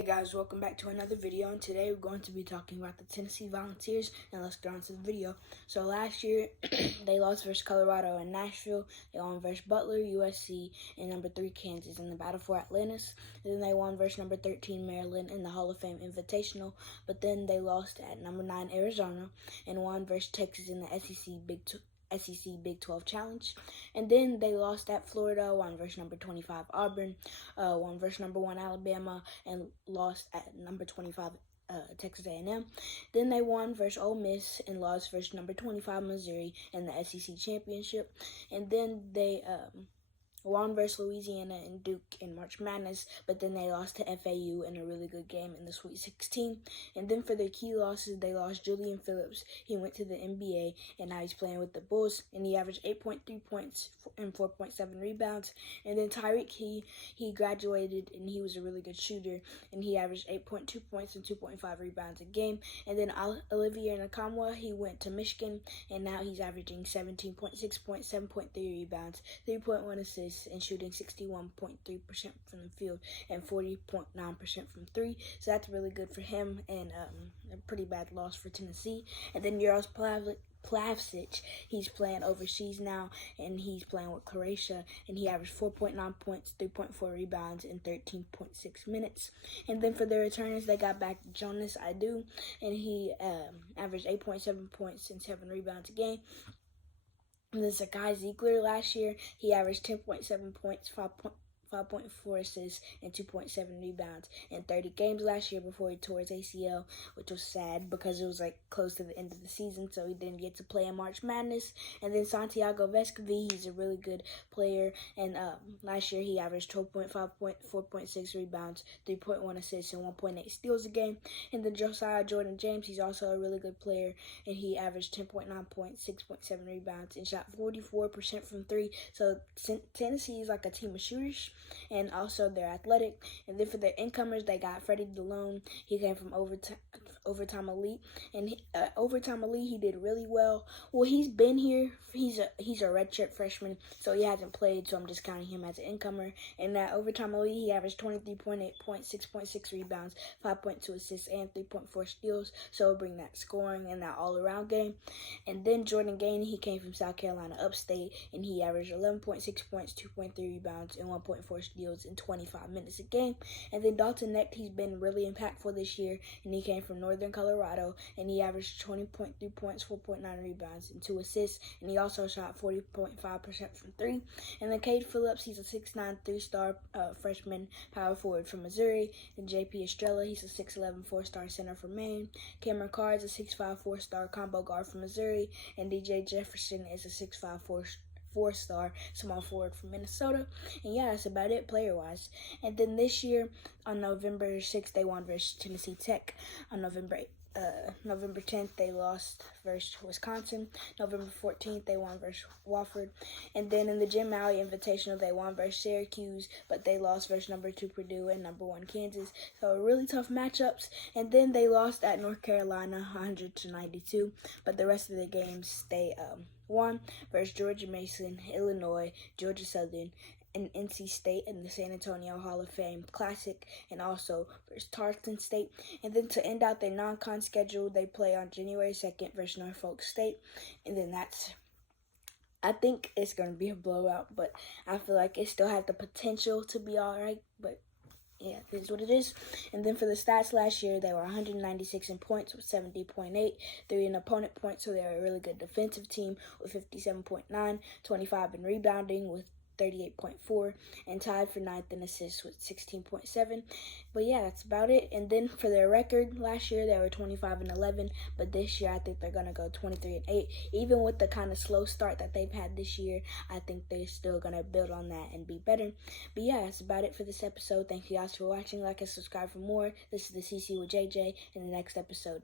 Hey guys, welcome back to another video, and today we're going to be talking about the Tennessee Volunteers, and let's get on to the video. So last year, they lost versus Colorado and Nashville. They won versus Butler, USC, and number 3 Kansas in the Battle for Atlantis. And then they won versus number 13 Maryland in the Hall of Fame Invitational, but then they lost at number 9 Arizona and won versus Texas in the SEC Big 12 Challenge. And then they lost at Florida, won versus number 25 Auburn, won versus number 1 Alabama, and lost at number 25 Texas A&M. Then they won versus Ole Miss and lost versus number 25 Missouri in the SEC Championship. And then they won versus Louisiana and Duke in March Madness, but then they lost to FAU in a really good game in the Sweet 16. And then for their key losses, they lost Julian Phillips. He went to the NBA, and now he's playing with the Bulls, and he averaged 8.3 points and 4.7 rebounds. And then Tyreek, he graduated, and he was a really good shooter, and he averaged 8.2 points and 2.5 rebounds a game. And then Olivier Nkamhoua, he went to Michigan, and now he's averaging 17.6 points, 7.3 rebounds, 3.1 assists, and shooting 61.3% from the field and 40.9% from 3. So that's really good for him, and a pretty bad loss for Tennessee. And then Jaros Plavsic, he's playing overseas now, and he's playing with Croatia, and he averaged 4.9 points, 3.4 rebounds in 13.6 minutes. And then for the returners, they got back Jonas Aidoo, and he averaged 8.7 points and 7 rebounds a game. And then Zakai Ziegler last year, he averaged 10.7 points, 5.4 assists, and 2.7 rebounds in 30 games last year before he tore his ACL, which was sad because it was like close to the end of the season, so he didn't get to play in March Madness. And then Santiago Vescovi, he's a really good player, and last year he averaged 12.5 points, 4.6 rebounds, 3.1 assists, and 1.8 steals a game. And then Josiah Jordan James, he's also a really good player, and he averaged 10.9 points, 6.7 rebounds, and shot 44% from 3. So Tennessee is like a team of shooters, and also they're athletic. And then for their incomers, they got Freddie DeLone. He came from Overtime Elite, and Overtime Elite, he did really well. Well, he's been here. He's a redshirt freshman, so he hasn't played, so I'm just counting him as an incomer. And that Overtime Elite, he averaged 23.8 points, 6.6 rebounds, 5.2 assists, and 3.4 steals, so it'll bring that scoring and that all-around game. And then Jordan Gainey, he came from South Carolina Upstate, and he averaged 11.6 points, 2.3 rebounds, and 1.4 steals in 25 minutes a game. And then Dalton Knecht, he's been really impactful this year, and he came from Northern Colorado, and he averaged 20.3 points, 4.9 rebounds, and 2 assists, and he also shot 40.5% from 3. And then Cade Phillips, he's a 6'9", 3-star freshman power forward from Missouri. And JP Estrella, he's a 6'11", 4-star center from Maine. Cameron Carr is a 6'5", 4-star combo guard from Missouri. And DJ Jefferson is a 6'5", 4-star small forward from Minnesota. And yeah, that's about it player-wise. And then this year, on November 6th, they won versus Tennessee Tech. On November 10th, they lost versus Wisconsin. November 14th, they won versus Wofford. And then in the Jim Alley Invitational, they won versus Syracuse, but they lost versus number 2 Purdue and number 1 Kansas. So really tough matchups. And then they lost at North Carolina 100-92, but the rest of the games they won versus Georgia Mason, Illinois, Georgia Southern, and NC State in the San Antonio Hall of Fame Classic, and also versus Tarleton State. And then to end out their non-con schedule, they play on January 2nd versus Norfolk State. And then I think it's going to be a blowout, but I feel like it still has the potential to be all right, but yeah, it is what it is. And then for the stats last year, they were 196 in points with 70.8, 3 in opponent points, so they're a really good defensive team with 57.9, 25 in rebounding with 38.4, and tied for 9th in assists with 16.7. But yeah, that's about it. And then for their record last year, they were 25-11, but this year I think they're gonna go 23-8. Even with the kind of slow start that they've had this year, I think they're still gonna build on that and be better. But yeah, that's about it for this episode. Thank you guys for watching. Like and subscribe for more. This is the CC with JJ in the next episode.